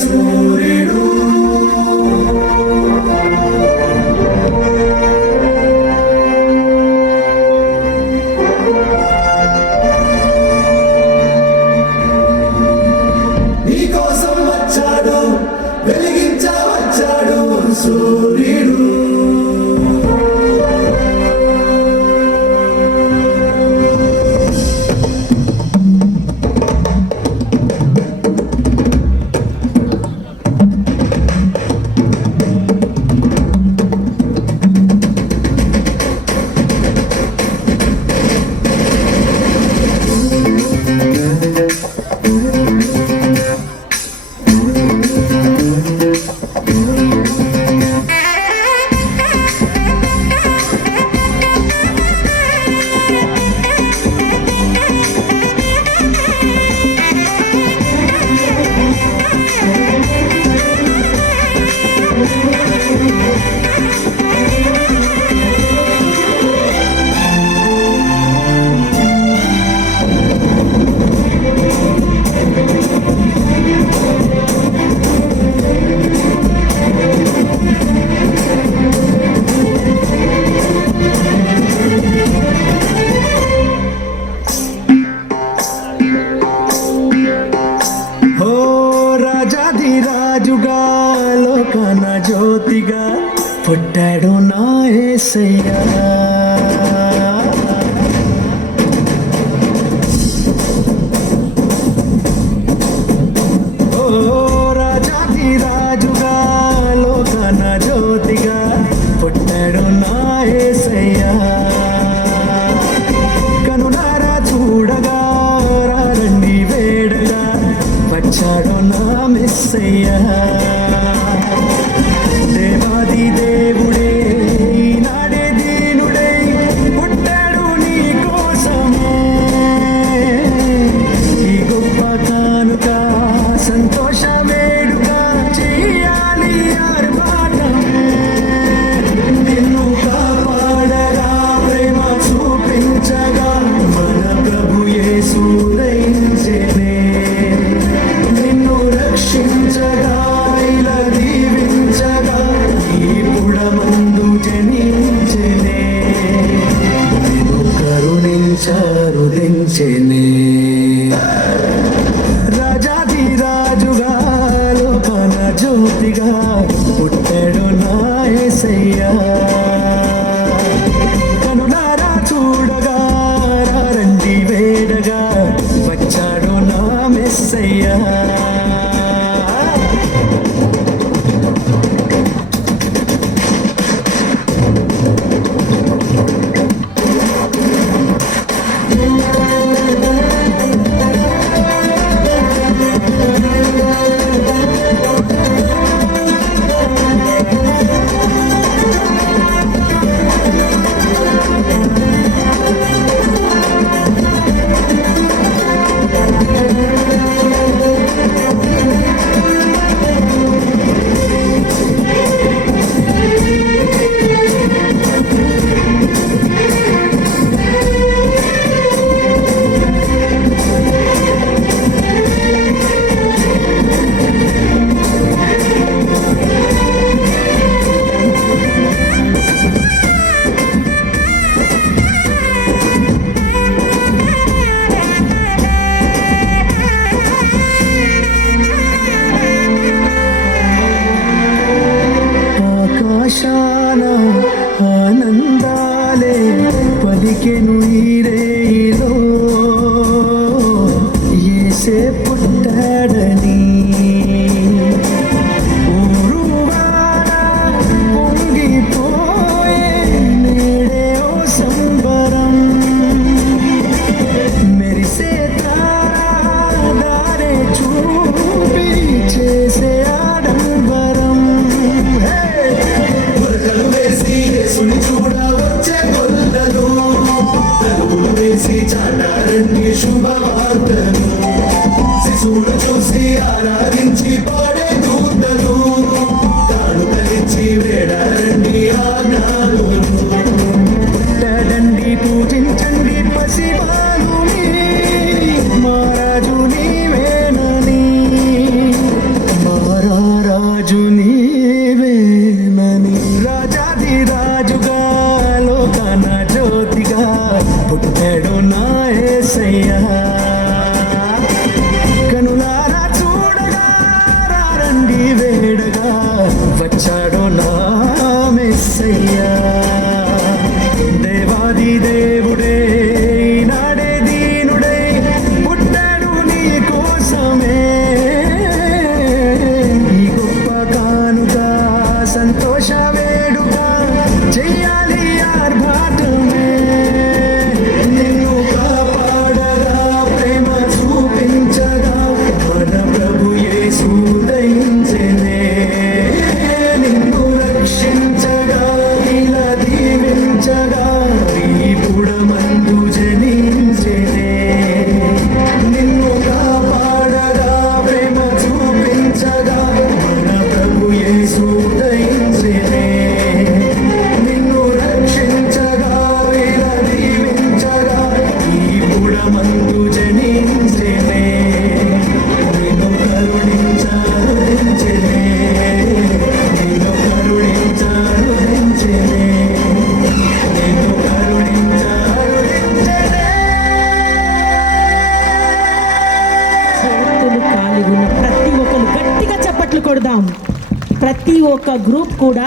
సూర్యుడు నీకోసం వచ్చాడు, వెలిగించవచ్చాడు సూర్యుడు. రాజుగా లోకన జ్యోతిగా పుట్టాడు నా యేసయ్యా. ఓ రాజాది రాజుగా లోకన జ్యోతిగా పుట్టాడు నా యేసయ్యా. కనులారా చూడగా రండి వేడగా వచ్చాడు నా మెస్సయ్యా. దేవాది దేవుడే నాడే దీనుడై పుట్టాడు నీ కోసమే. ఈ గొప్ప కానుక సంతోష వేడుక చేయాలి ఆర్భాటమే. నిన్ను కాపాడగా ప్రేమ చూపించగా మన ప్రభు యేసు దయించెనే. నిన్ను రక్షించగా ఇలా దీవించగా ఈ పుడమందు జనించెనే. నిన్ను కరుణించరుదించెనే. రాజాది రాజుగా లోకన జ్యోతిగా పుట్టాడు నా యేసయ్యా. కనులారా చూడగా రండి వేడగా వచ్చాడు నా మెస్సయ్యా. ఆకాశాన ఆనందాలే పలికెను ఈ రేయిలో యేసే పుట్టాడని. ఊరువాడా పొంగిపోయే నేడే ఓ సంబరం. మెరిసే తారా దారే చూపి చేసే ఆడంబరం. చూడ వచ్చే కొల్లలు తలుపులు వేసి చాటారండి శుభవార్తను. శిశువును చూసి ఆరాధించి పాడే దూతలు తాను కలిచి వేడారండి ఆజ్ఞలు. పుట్టడండి పూజించండి పసిబాలుని మహారాజు నీవేనని. యేసయ్యా కనులారా చూడగా రండి వేడగా వచ్చాడు నా మెస్సయ్యా దేవాది దేవుడే ఈనాడే దీనుడై పుట్టాడు నీ కోసమే ఈ గొప్ప కానుక సంతోష వేడుక చెయ్యాలి ఆర్భాటమే నిన్ను కాపాడగా ప్రేమ చూపించగా మన ప్రభు యేసు దయించెనే నిన్ను రక్షించగా ఇలా దీవించగా ఈ పుడమందు జనించెనే నిన్ను కాపాడగా ప్రేమ చూపించగా మన ప్రభు యేసు దయించెనే నిన్ను రక్షించగా ఇలా దీవించగా ఈ పుడమందు జనించెనే నిన్ను కరుణించారుంచెనే నిన్ను కరుణించారుంచెనే నిన్ను కరుణించారుంచెనే చేతులు కాలి ఉన్న ప్రతి ఒక్కరు గట్టిగా చప్పట్లు కొడదాం. ప్రతి ఒక్క గ్రూప్ కూడా